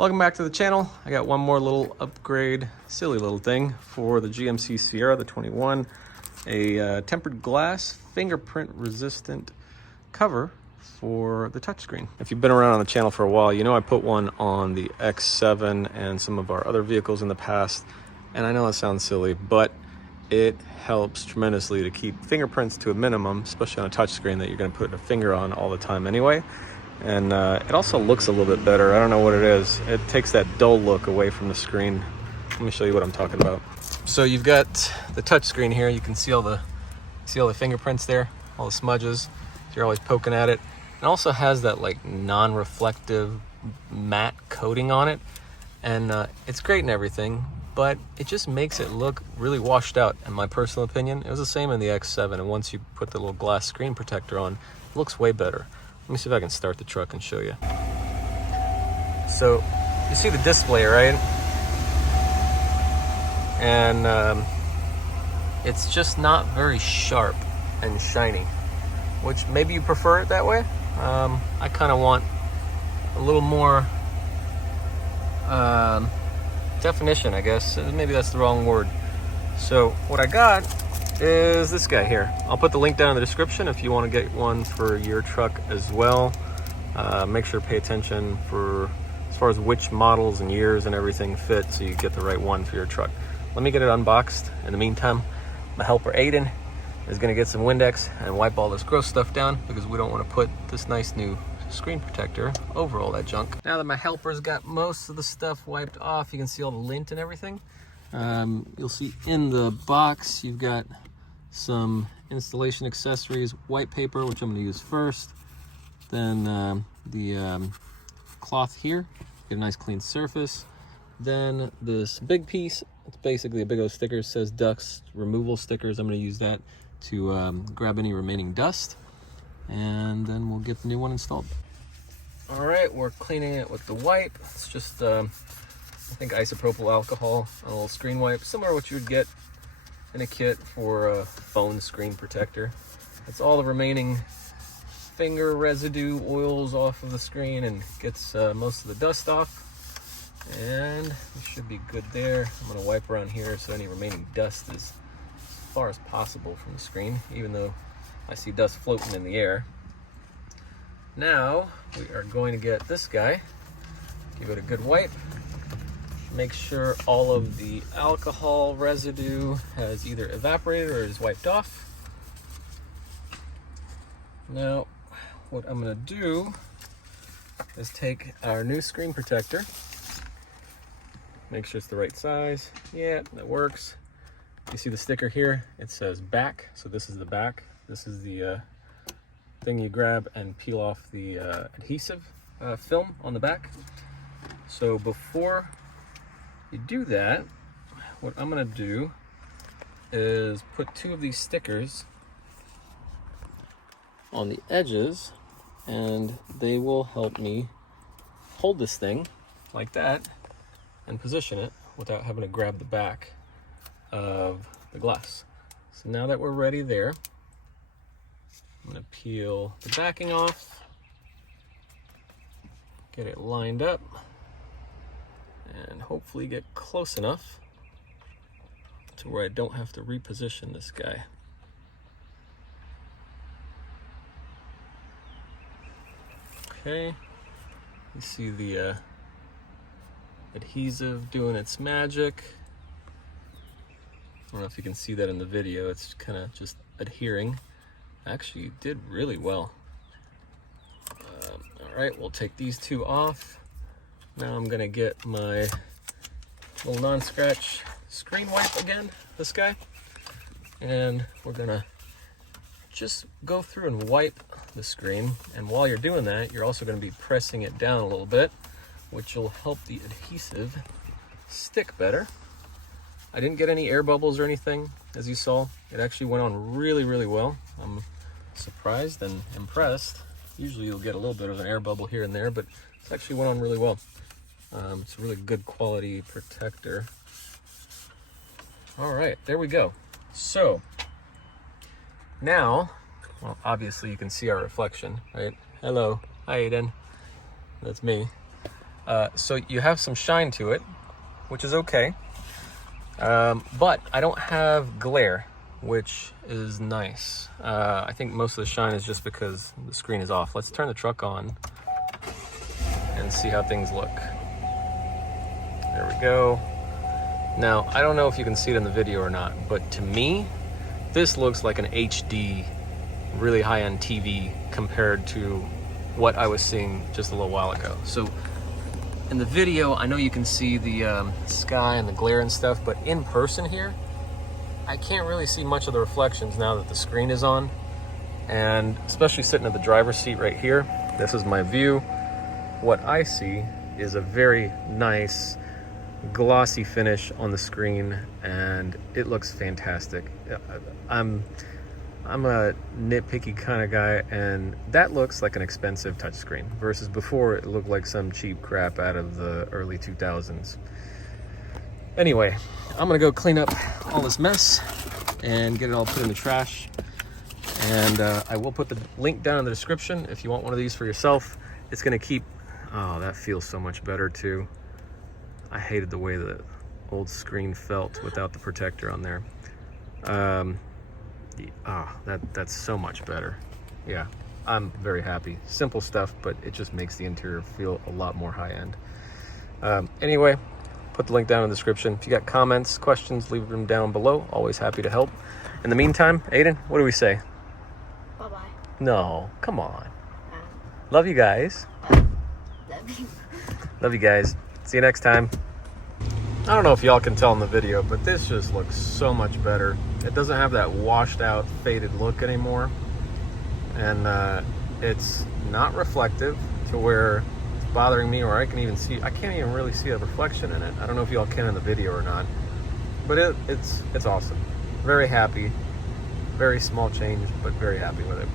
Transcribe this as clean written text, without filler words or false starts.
Welcome back to the channel. I got one more little upgrade, silly little thing for the GMC Sierra, the 21, a tempered glass, fingerprint-resistant cover for the touchscreen. If you've been around on the channel for a while, you know I put one on the X7 and some of our other vehicles in the past, and I know it sounds silly, but it helps tremendously to keep fingerprints to a minimum, especially on a touchscreen that you're going to put a finger on all the time anyway. And it also looks a little bit better. I don't know what it is. It takes that dull look away from the screen. Let me show you what I'm talking about. So you've got the touch screen here. You can see all the fingerprints there, all the smudges. So you're always poking at it. It also has that like non-reflective matte coating on it, and it's great and everything, but it just makes it look really washed out. In my personal opinion, it was the same in the X7, and once you put the little glass screen protector on, it looks way better. Let me see if I can start the truck and show you. So you see the display, right? And it's just not very sharp and shiny, which maybe you prefer it that way. I kind of want a little more definition, I guess. Maybe that's the wrong word. So what I got is this guy here. I'll put the link down in the description if you want to get one for your truck as well. Make sure to pay attention for as far as which models and years and everything fit, so you get the right one for your truck. Let me get it unboxed. In the meantime, my helper Aiden is going to get some Windex and wipe all this gross stuff down, because we don't want to put this nice new screen protector over all that junk. Now that my helper's got most of the stuff wiped off, you can see all the lint and everything. You'll see in the box you've got some installation accessories, white paper, which I'm going to use first, then the cloth here, get a nice clean surface, then this big piece. It's basically a big old sticker. It says dust removal stickers. I'm going to use that to grab any remaining dust, and then we'll get the new one installed. All right, we're cleaning it with the wipe. It's just I think isopropyl alcohol, a little screen wipe, similar to what you would get in a kit for a phone screen protector. It's all the remaining finger residue oils off of the screen and gets most of the dust off, and it should be good there. I'm going to wipe around here so any remaining dust is as far as possible from the screen, even though I see dust floating in the air. Now we are going to get this guy, give it a good wipe. Make sure all of the alcohol residue has either evaporated or is wiped off. Now, what I'm going to do is take our new screen protector, make sure it's the right size. Yeah, that works. You see the sticker here? It says back, so this is the back. This is the thing you grab and peel off the adhesive film on the back. So before you do that, what I'm going to do is put two of these stickers on the edges, and they will help me hold this thing like that and position it without having to grab the back of the glass. So now that we're ready there, I'm going to peel the backing off, get it lined up, and hopefully get close enough to where I don't have to reposition this guy. Okay, you see the adhesive doing its magic. I don't know if you can see that in the video. It's kind of just adhering. Actually, you did really well. All right, we'll take these two off. Now I'm gonna get my little non-scratch screen wipe again, this guy, and we're gonna just go through and wipe the screen. And while you're doing that, you're also gonna be pressing it down a little bit, which will help the adhesive stick better. I didn't get any air bubbles or anything, as you saw. It actually went on really, really well. I'm surprised and impressed. Usually you'll get a little bit of an air bubble here and there, but it actually went on really well. It's a really good quality protector. All right, there we go. So now, well, obviously you can see our reflection, right? Hello, hi Aiden, that's me. So you have some shine to it, which is okay. But I don't have glare, which is nice. I think most of the shine is just because the screen is off. Let's turn the truck on and see how things look. There we go. Now, I don't know if you can see it in the video or not, but to me, this looks like an HD, really high-end TV compared to what I was seeing just a little while ago. So in the video, I know you can see the sky and the glare and stuff, but in person here, I can't really see much of the reflections now that the screen is on. And especially sitting at the driver's seat right here, this is my view. What I see is a very nice glossy finish on the screen, and it looks fantastic. I'm a nitpicky kind of guy, and that looks like an expensive touchscreen versus before it looked like some cheap crap out of the early 2000s. Anyway, I'm gonna go clean up all this mess and get it all put in the trash, and I will put the link down in the description if you want one of these for yourself. It's gonna keep, oh, that feels so much better too. I hated the way the old screen felt without the protector on there. That's so much better. Yeah, I'm very happy. Simple stuff, but it just makes the interior feel a lot more high-end. Anyway, put the link down in the description. If you got comments, questions, leave them down below. Always happy to help. In the meantime, Aiden, what do we say? Bye-bye. No, come on. Love you guys. Love you. Love you guys. See you next time. I don't know if y'all can tell in the video, but this just looks so much better. It doesn't have that washed out, faded look anymore. And it's not reflective to where it's bothering me, or I can't even really see a reflection in it. I don't know if y'all can in the video or not, but it's awesome. Very happy. Very small change, but very happy with it.